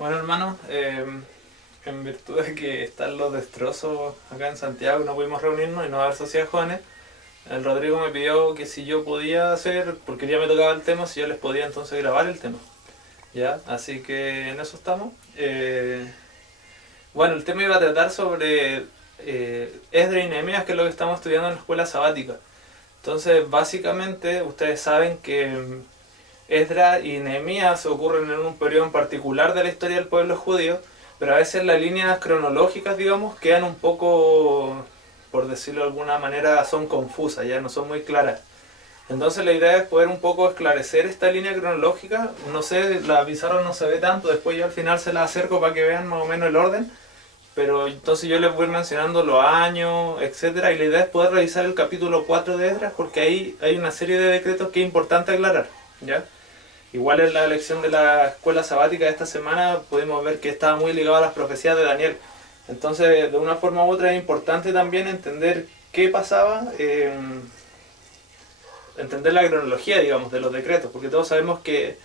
Bueno, hermano, en virtud de que están los destrozos acá en Santiago, no pudimos reunirnos y no va a haber sociedad de jóvenes, el Rodrigo me pidió que si yo podía hacer, porque ya me tocaba el tema, si yo les podía entonces grabar el tema. ¿Ya? Así que en eso estamos. Bueno, el tema iba a tratar sobre Esdras y Nehemías, que es lo que estamos estudiando en la escuela sabática. Entonces, básicamente, ustedes saben que Esdras y Nehemías ocurren en un periodo en particular de la historia del pueblo judío, pero a veces las líneas cronológicas, digamos, quedan un poco, por decirlo de alguna manera, son confusas, ya no son muy claras. Entonces la idea es poder un poco esclarecer esta línea cronológica. No sé, la pizarra no se ve tanto, después yo al final se la acerco para que vean más o menos el orden. Pero entonces yo les voy mencionando los años, etcétera, y la idea es poder revisar el capítulo 4 de Esdras porque ahí hay una serie de decretos que es importante aclarar, ¿ya? Igual en la lección de la escuela sabática de esta semana pudimos ver que estaba muy ligado a las profecías de Daniel. Entonces, de una forma u otra es importante también entender qué pasaba, entender la cronología, digamos, de los decretos, porque todos sabemos que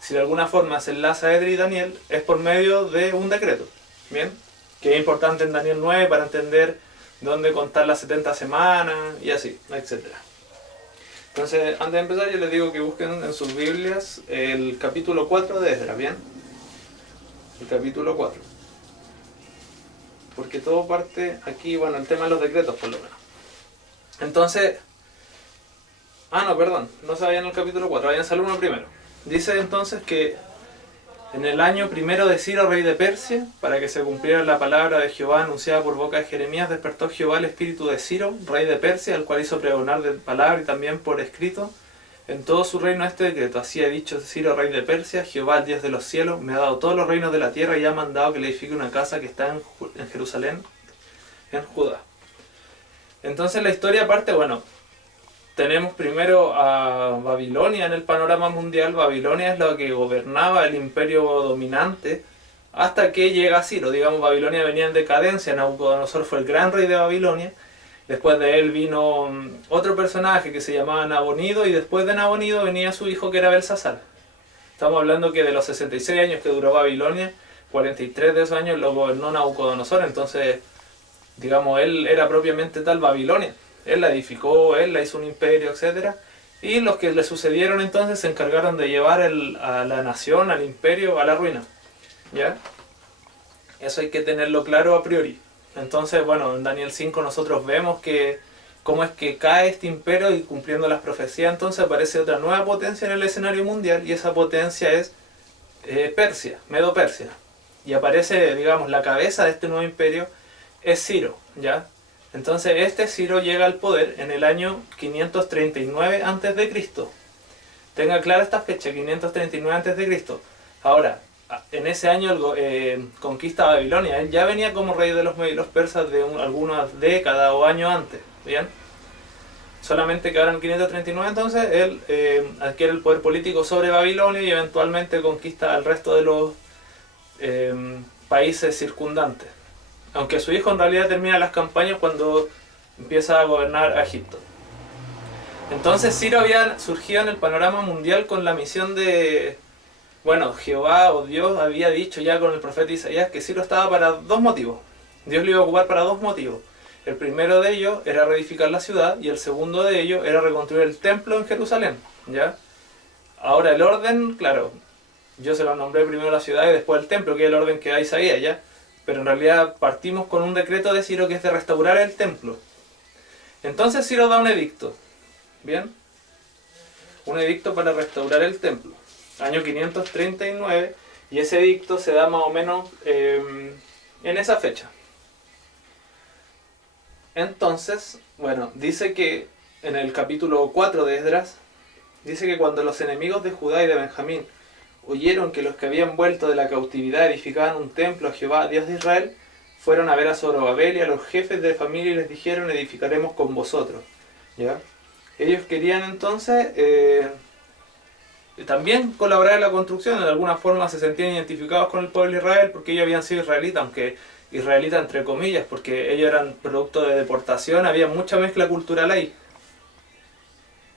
si de alguna forma se enlaza Esdras y Daniel es por medio de un decreto, ¿bien? Que es importante en Daniel 9 para entender dónde contar las 70 semanas y así, etcétera. Entonces, antes de empezar, yo les digo que busquen en sus Biblias el capítulo 4 de Esdras, ¿bien? El capítulo 4. Porque todo parte aquí, bueno, el tema de los decretos, por lo menos. Entonces, no, perdón, no se vayan al capítulo 4, vayan al 1 primero. Dice entonces que en el año primero de Ciro, rey de Persia, para que se cumpliera la palabra de Jehová anunciada por boca de Jeremías, despertó Jehová el espíritu de Ciro, rey de Persia, el cual hizo pregonar de palabra y también por escrito en todo su reino este decreto. Así ha dicho Ciro, rey de Persia: Jehová, el Dios de los cielos, me ha dado todos los reinos de la tierra y ha mandado que le edifique una casa que está en Jerusalén, en Judá. Entonces la historia parte, bueno, tenemos primero a Babilonia en el panorama mundial. Babilonia es la que gobernaba el imperio dominante hasta que llega Ciro. Digamos, Babilonia venía en decadencia, Nabucodonosor fue el gran rey de Babilonia. Después de él vino otro personaje que se llamaba Nabonido, y después de Nabonido venía su hijo, que era Belsasar. Estamos hablando que de los 66 años que duró Babilonia, 43 de esos años lo gobernó Nabucodonosor. Entonces, digamos, él era propiamente tal Babilonia. Él la edificó, él la hizo un imperio, etc. Y los que le sucedieron entonces se encargaron de llevar a la nación, al imperio, a la ruina. ¿Ya? Eso hay que tenerlo claro a priori. Entonces, bueno, en Daniel 5 nosotros vemos que cómo es que cae este imperio, y cumpliendo las profecías entonces aparece otra nueva potencia en el escenario mundial, y esa potencia es Persia, Medo-Persia. Y aparece, digamos, la cabeza de este nuevo imperio es Ciro, ¿ya? Entonces este Ciro llega al poder en el año 539 a.C. Tenga clara esta fecha, 539 a.C. Ahora, en ese año conquista Babilonia. Él ya venía como rey de los medios persas de algunas décadas o años antes, ¿bien? Solamente que ahora en 539 entonces él adquiere el poder político sobre Babilonia y eventualmente conquista al resto de los países circundantes. Aunque su hijo en realidad termina las campañas cuando empieza a gobernar a Egipto. Entonces Ciro había surgido en el panorama mundial con la misión de... Bueno, Jehová o Dios había dicho ya con el profeta Isaías que Ciro estaba para dos motivos. Dios lo iba a ocupar para dos motivos. El primero de ellos era reedificar la ciudad, y el segundo de ellos era reconstruir el templo en Jerusalén, ¿ya? Ahora el orden, claro, yo se lo nombré primero la ciudad y después el templo, que es el orden que da Isaías, ¿ya? Pero en realidad partimos con un decreto de Ciro que es de restaurar el templo. Entonces Ciro da un edicto, ¿bien? Un edicto para restaurar el templo, año 539, y ese edicto se da más o menos en esa fecha. Entonces, bueno, dice que en el capítulo 4 de Esdras, dice que cuando los enemigos de Judá y de Benjamín oyeron que los que habían vuelto de la cautividad edificaban un templo a Jehová, Dios de Israel, fueron a ver a Zorobabel y a los jefes de familia y les dijeron: edificaremos con vosotros, ¿ya? Ellos querían entonces también colaborar en la construcción. De alguna forma se sentían identificados con el pueblo de Israel porque ellos habían sido israelitas, aunque israelitas entre comillas, porque ellos eran producto de deportación, había mucha mezcla cultural ahí.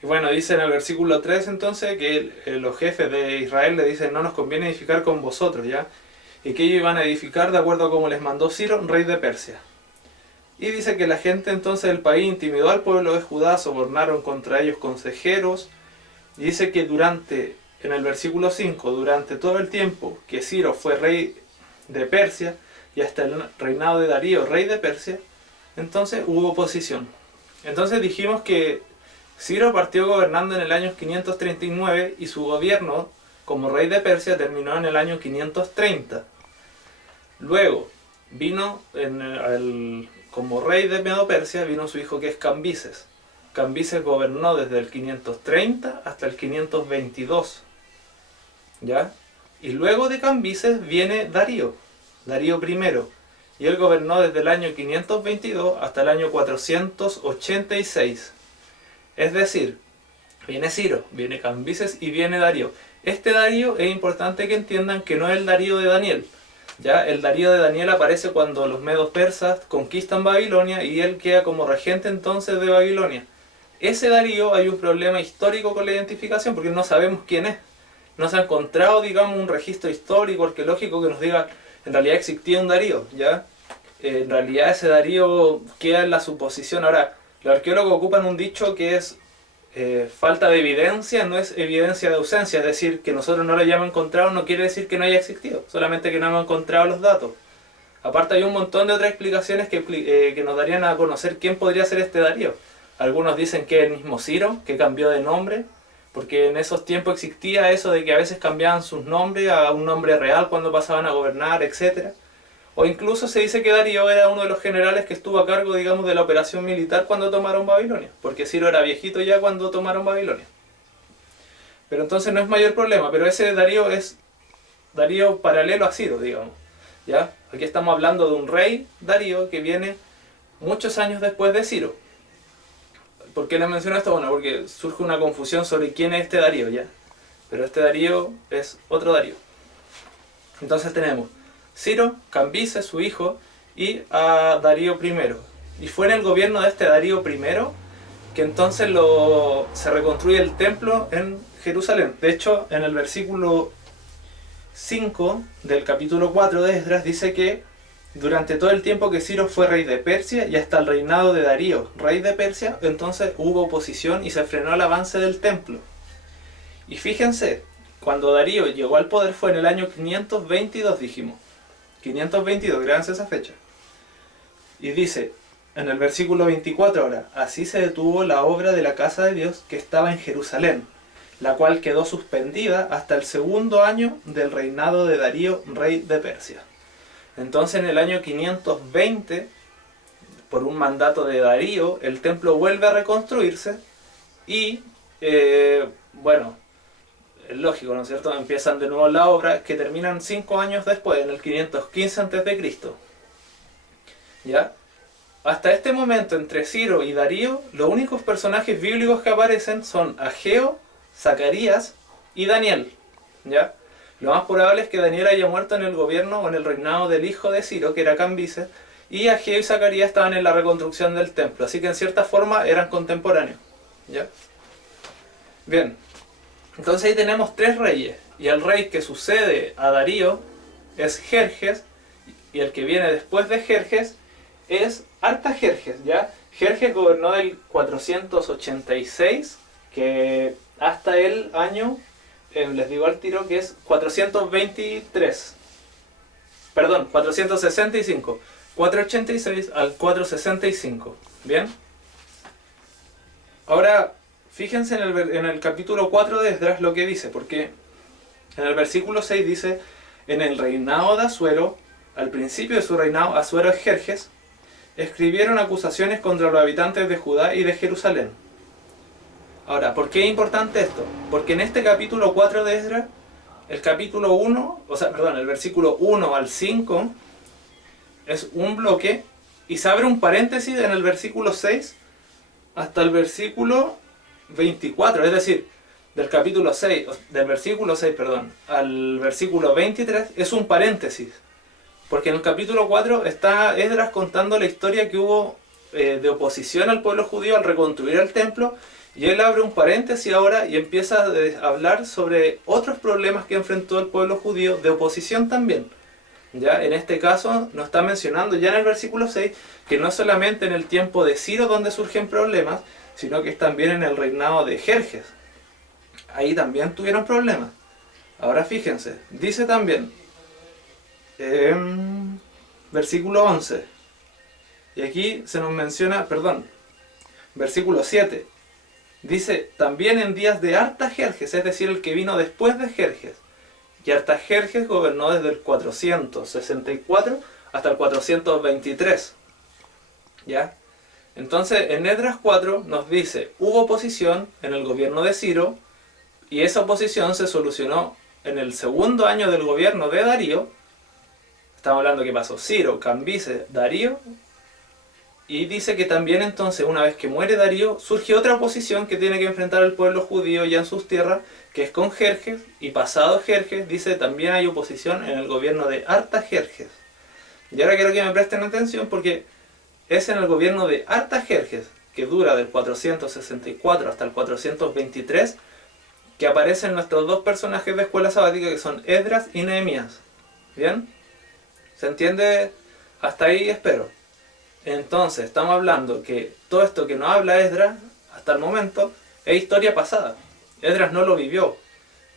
Y bueno, dice en el versículo 3 entonces que los jefes de Israel le dicen: no nos conviene edificar con vosotros, ¿ya? y que ellos iban a edificar de acuerdo a como les mandó Ciro, rey de Persia. Y dice que la gente entonces del país intimidó al pueblo de Judá, sobornaron contra ellos consejeros, y dice que en el versículo 5, durante todo el tiempo que Ciro fue rey de Persia, y hasta el reinado de Darío, rey de Persia, entonces hubo oposición. Entonces dijimos que Ciro partió gobernando en el año 539 y su gobierno como rey de Persia terminó en el año 530. Luego vino como rey de Medo-Persia vino su hijo que es Cambises. Cambises gobernó desde el 530 hasta el 522. ¿Ya? Y luego de Cambises viene Darío I. Y él gobernó desde el año 522 hasta el año 486. Es decir, viene Ciro, viene Cambises y viene Darío. Este Darío es importante que entiendan que no es el Darío de Daniel. ¿Ya? El Darío de Daniel aparece cuando los medos persas conquistan Babilonia y él queda como regente entonces de Babilonia. Ese Darío hay un problema histórico con la identificación porque no sabemos quién es. No se ha encontrado, digamos, un registro histórico, arqueológico que nos diga en realidad existía un Darío, ¿ya? En realidad ese Darío queda en la suposición. Ahora, los arqueólogos ocupan un dicho que es falta de evidencia, no es evidencia de ausencia, es decir, que nosotros no lo hayamos encontrado no quiere decir que no haya existido, solamente que no hemos encontrado los datos. Aparte hay un montón de otras explicaciones que nos darían a conocer quién podría ser este Darío. Algunos dicen que es el mismo Ciro, que cambió de nombre, porque en esos tiempos existía eso de que a veces cambiaban sus nombres a un nombre real cuando pasaban a gobernar, etc. O incluso se dice que Darío era uno de los generales que estuvo a cargo, digamos, de la operación militar cuando tomaron Babilonia, porque Ciro era viejito ya cuando tomaron Babilonia. Pero entonces no es mayor problema, pero ese Darío es Darío paralelo a Ciro, digamos. ¿Ya? Aquí estamos hablando de un rey, Darío, que viene muchos años después de Ciro. ¿Por qué les menciono esto? Bueno, porque surge una confusión sobre quién es este Darío, ¿ya? Pero este Darío es otro Darío. Entonces tenemos Ciro, Cambises, su hijo, y a Darío I. Y fue en el gobierno de este Darío I que entonces se reconstruye el templo en Jerusalén. De hecho, en el versículo 5 del capítulo 4 de Esdras dice que durante todo el tiempo que Ciro fue rey de Persia y hasta el reinado de Darío, rey de Persia, entonces hubo oposición y se frenó el avance del templo. Y fíjense, cuando Darío llegó al poder fue en el año 522, dijimos. 522, grábense esa fecha. Y dice, en el versículo 24 ahora, así se detuvo la obra de la casa de Dios que estaba en Jerusalén, la cual quedó suspendida hasta el segundo año del reinado de Darío, rey de Persia. Entonces en el año 520, por un mandato de Darío, el templo vuelve a reconstruirse y, bueno, es lógico, ¿no es cierto? Empiezan de nuevo la obra que terminan 5 años después, en el 515 a.C. ¿Ya? Hasta este momento, entre Ciro y Darío, los únicos personajes bíblicos que aparecen son Ageo, Zacarías y Daniel. ¿Ya? Lo más probable es que Daniel haya muerto en el gobierno o en el reinado del hijo de Ciro, que era Cambises, y Ageo y Zacarías estaban en la reconstrucción del templo, así que en cierta forma eran contemporáneos. ¿Ya? Bien, entonces ahí tenemos 3 reyes, y el rey que sucede a Darío es Jerjes, y el que viene después de Jerjes es Artajerjes, ¿ya? Jerjes gobernó del 486, que hasta el año, les digo al tiro que es 423, perdón, 465, 486 al 465, ¿bien? Ahora, fíjense en el capítulo 4 de Esdras lo que dice, porque en el versículo 6 dice, en el reinado de Asuero, al principio de su reinado, Asuero es Jerjes, escribieron acusaciones contra los habitantes de Judá y de Jerusalén. Ahora, ¿por qué es importante esto? Porque en este capítulo 4 de Esdras, el capítulo 1, el versículo 1 al 5 es un bloque y se abre un paréntesis en el versículo 6 hasta el versículo 24, es decir, del versículo 6, al versículo 23 es un paréntesis. Porque en el capítulo 4 está Esdras contando la historia que hubo de oposición al pueblo judío al reconstruir el templo, y él abre un paréntesis ahora y empieza a hablar sobre otros problemas que enfrentó el pueblo judío de oposición también. Ya, en este caso nos está mencionando ya en el versículo 6 que no es solamente en el tiempo de Ciro donde surgen problemas, sino que es también en el reinado de Jerjes. Ahí también tuvieron problemas. Ahora fíjense, dice también, versículo 11, y aquí se nos menciona, perdón, versículo 7, dice, también en días de Artajerjes, es decir, el que vino después de Jerjes. Y Artajerjes gobernó desde el 464 hasta el 423. ¿Ya? Entonces, en Esdras 4 nos dice, hubo oposición en el gobierno de Ciro, y esa oposición se solucionó en el segundo año del gobierno de Darío. Estamos hablando que pasó Ciro, Cambises, Darío. Y dice que también entonces, una vez que muere Darío, surge otra oposición que tiene que enfrentar el pueblo judío ya en sus tierras, que es con Jerjes, y pasado Jerjes, dice, también hay oposición en el gobierno de Artajerjes. Y ahora quiero que me presten atención porque es en el gobierno de Artajerjes, que dura del 464 hasta el 423, que aparecen nuestros dos personajes de escuela sabática, que son Esdras y Nehemías. ¿Bien? ¿Se entiende? Hasta ahí espero. Entonces, estamos hablando que todo esto que nos habla Esdras, hasta el momento, es historia pasada. Esdras no lo vivió.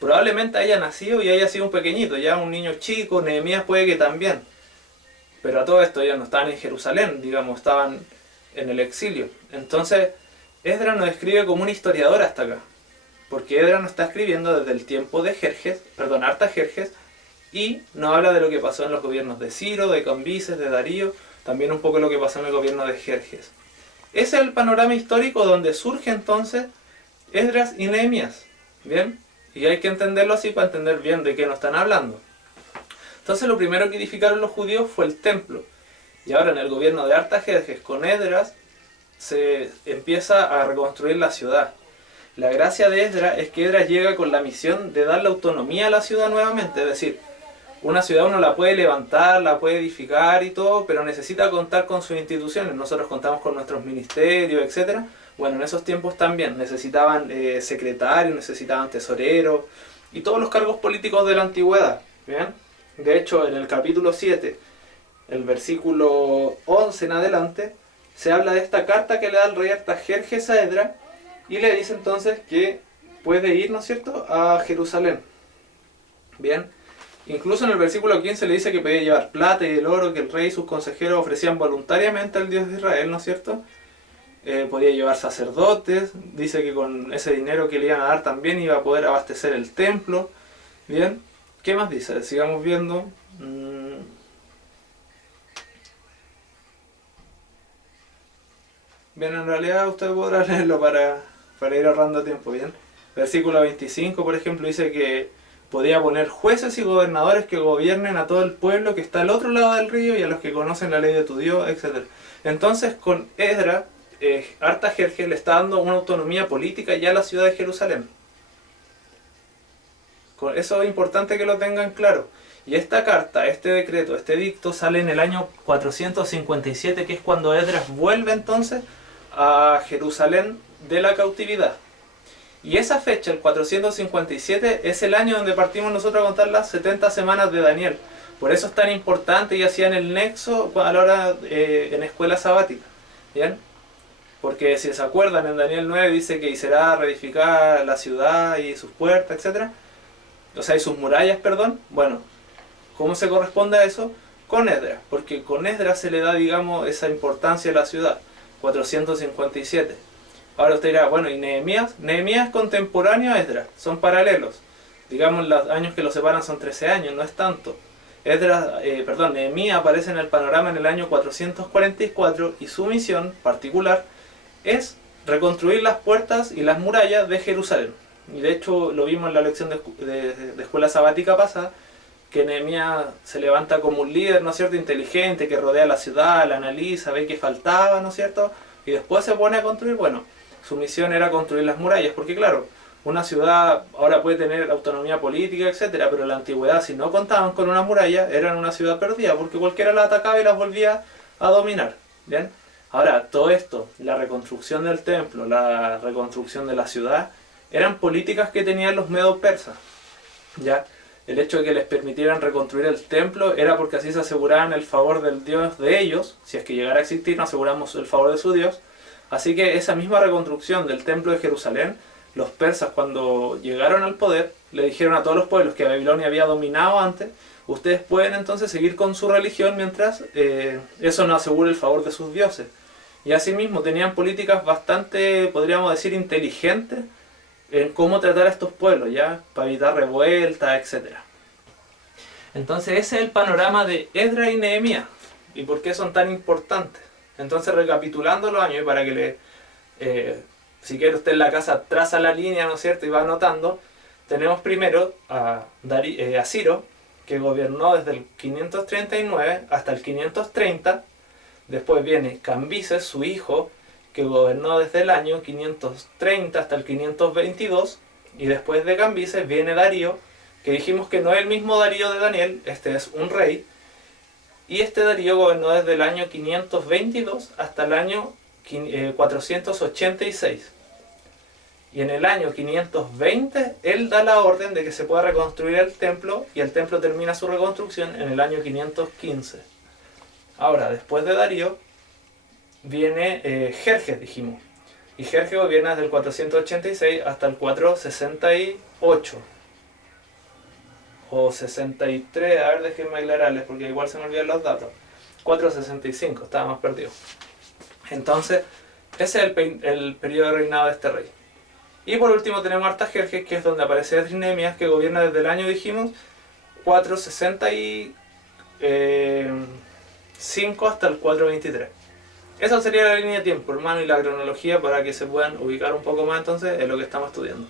Probablemente haya nacido y haya sido un pequeñito, ya un niño chico, Nehemías puede que también. Pero a todo esto ellos no estaban en Jerusalén, digamos, estaban en el exilio. Entonces, Esdras nos describe como un historiador hasta acá. Porque Esdras nos está escribiendo desde el tiempo de Artajerjes, y nos habla de lo que pasó en los gobiernos de Ciro, de Cambises, de Darío, también un poco lo que pasó en el gobierno de Jerjes. Ese es el panorama histórico donde surge entonces Esdras y Nehemías. ¿Bien? Y hay que entenderlo así para entender bien de qué nos están hablando. Entonces lo primero que edificaron los judíos fue el templo. Y ahora en el gobierno de Artajerjes con Esdras se empieza a reconstruir la ciudad. La gracia de Esdras es que Esdras llega con la misión de darle autonomía a la ciudad nuevamente. Es decir, una ciudad uno la puede levantar, la puede edificar y todo, pero necesita contar con sus instituciones. Nosotros contamos con nuestros ministerios, etc. Bueno, en esos tiempos también necesitaban secretarios, necesitaban tesoreros y todos los cargos políticos de la antigüedad. ¿Bien? De hecho, en el capítulo 7, el versículo 11 en adelante, se habla de esta carta que le da el rey Artajerjes a Esdras y le dice entonces que puede ir, ¿no es cierto?, a Jerusalén. Bien. Incluso en el versículo 15 le dice que podía llevar plata y el oro que el rey y sus consejeros ofrecían voluntariamente al Dios de Israel, ¿no es cierto? Podía llevar sacerdotes, dice que con ese dinero que le iban a dar también iba a poder abastecer el templo. Bien, ¿qué más dice? Sigamos viendo. Bien, en realidad usted podrá leerlo para ir ahorrando tiempo, ¿bien? Versículo 25, por ejemplo, dice que podía poner jueces y gobernadores que gobiernen a todo el pueblo que está al otro lado del río y a los que conocen la ley de tu Dios, etc. Entonces, con Esdras, Artajerjes le está dando una autonomía política ya a la ciudad de Jerusalén. Eso es importante que lo tengan claro. Y esta carta, este decreto, este edicto sale en el año 457, que es cuando Esdras vuelve entonces a Jerusalén de la cautividad. Y esa fecha, el 457, es el año donde partimos nosotros a contar las 70 semanas de Daniel. Por eso es tan importante y hacían el nexo a la hora en escuela sabática. ¿Bien? Porque si se acuerdan, en Daniel 9 dice que será reedificada la ciudad y sus puertas, etc. O sea, y sus murallas, perdón. Bueno, ¿cómo se corresponde a eso? Con Esdras. Porque con Esdras se le da, digamos, esa importancia a la ciudad. 457. Ahora usted dirá, bueno, ¿y Nehemías? Nehemías es contemporáneo a Esdras, son paralelos. Digamos, los años que los separan son 13 años, no es tanto. Nehemías aparece en el panorama en el año 444 y su misión particular es reconstruir las puertas y las murallas de Jerusalén. Y de hecho lo vimos en la lección de escuela sabática pasada, que Nehemías se levanta como un líder, ¿no es cierto?, inteligente, que rodea la ciudad, la analiza, ve que faltaba, ¿no es cierto?, y después se pone a construir. Bueno, su misión era construir las murallas, porque claro, una ciudad ahora puede tener autonomía política, etcétera, pero en la antigüedad, si no contaban con una muralla, eran una ciudad perdida, porque cualquiera la atacaba y las volvía a dominar. ¿Bien? Ahora, todo esto, la reconstrucción del templo, la reconstrucción de la ciudad, eran políticas que tenían los medo persas. ¿Ya? el hecho de que les permitieran reconstruir el templo era porque así se aseguraban el favor del Dios de ellos, si es que llegara a existir, nos aseguramos el favor de su Dios. Así que esa misma reconstrucción del templo de Jerusalén, los persas cuando llegaron al poder, le dijeron a todos los pueblos que Babilonia había dominado antes, ustedes pueden entonces seguir con su religión mientras eso nos asegure el favor de sus dioses. Y asimismo tenían políticas bastante, podríamos decir, inteligentes en cómo tratar a estos pueblos, ¿ya? Para evitar revueltas, etc. Entonces ese es el panorama de Esdras y Nehemías. ¿Y por qué son tan importantes? Entonces, recapitulando los años, y para que si quiere usted en la casa traza la línea, ¿no es cierto?, y va anotando, tenemos primero a Ciro, que gobernó desde el 539 hasta el 530. Después viene Cambises, su hijo, que gobernó desde el año 530 hasta el 522. Y después de Cambises viene Darío, que dijimos que no es el mismo Darío de Daniel, este es un rey. Y este Darío gobernó desde el año 522 hasta el año 486. Y en el año 520 él da la orden de que se pueda reconstruir el templo, y el templo termina su reconstrucción en el año 515. Ahora, después de Darío viene Jerjes, dijimos. Y Jerjes gobierna desde el 486 hasta el 468. O 63, a ver, déjenme aclararles porque igual se me olvidan los datos. 465, estábamos perdidos. Entonces, ese es el periodo de reinado de este rey. Y por último tenemos Artajerjes, que es donde aparece Esdras y Nehemías, que gobierna desde el año, dijimos, 465 hasta el 423. Esa sería la línea de tiempo, hermano, y la cronología para que se puedan ubicar un poco más entonces en lo que estamos estudiando.